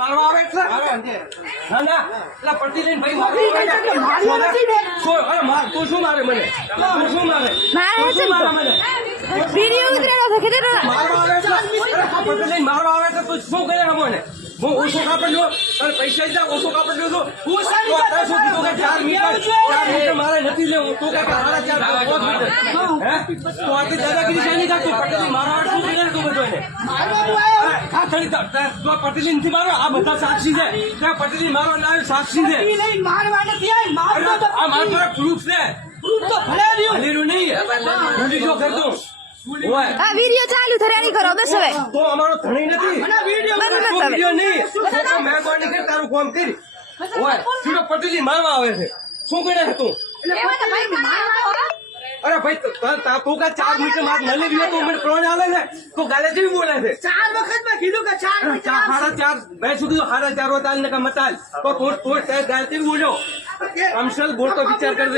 મારવા આવે એટલે ના ના એટલે પડતી લઈને ભાઈ મારવા તું શું મારે મને તું શું મારે મને વિડીયો ઉતરેલો છે કીધું મારવા આવે એટલે પડતી લઈને મારવા આવે એટલે તું શું કરે મને હું ઓછો કાપડ લો અને પૈસા લીધા ઓછો કાપડ લો તો હું શું કીધું કે 4 મીટર મારે નથી લેવું તું કે 4.5 મીટર હે તો આટલી દાદાગીરી છે નહીં તું પટેલી મારવા આવે શું કરે તું બધો એને હા ખરી તો પટેલી નથી મારો આ બધા સાક્ષી છે ત્યાં પટેલી મારવા ના સાક્ષી છે આ મારા પર પ્રૂફ છે ભલેરું નહીં જલ્દી જો કર દઉં આ વિડીયો ચાલુ થરાણી કરો બસ હવે તો અમારો ધણી નથી વિડીયો નહીં મહેરબાની કરી તારું કામ કરી સીધો પટેલી મારવા આવે છે શું કરે છે તું અરે ભાઈ તું કા 4 મીટર માર ન લેવી તો મને પ્રોણ આલે છે તો ગાલે જેવી બોલે છે 4 વખત મેં કીધું કે 4 મીટર 4.5 મેં સુધી 4.5 હોતા ને કા મતાલ તો ગાલે જેવી બોલ્યો અમશલ બોલતો વિચાર કર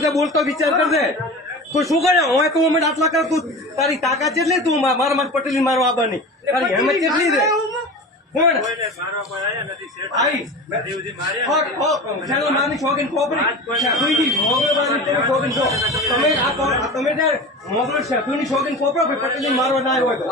દે બોલતો વિચાર કર દે તું શું કરે હું તું મને આટલા કર તું તારી તાકાત જેટલી તું મારા પટેલી મારવા આવવાની તારી હિંમત કેટલી છે કોણ આઈ ચાલો મારી શોખીન ખોપરી તમે મોગલ શેતુની શોખીન ખોપરો પટેલી મારવા ના આવ્યો હતો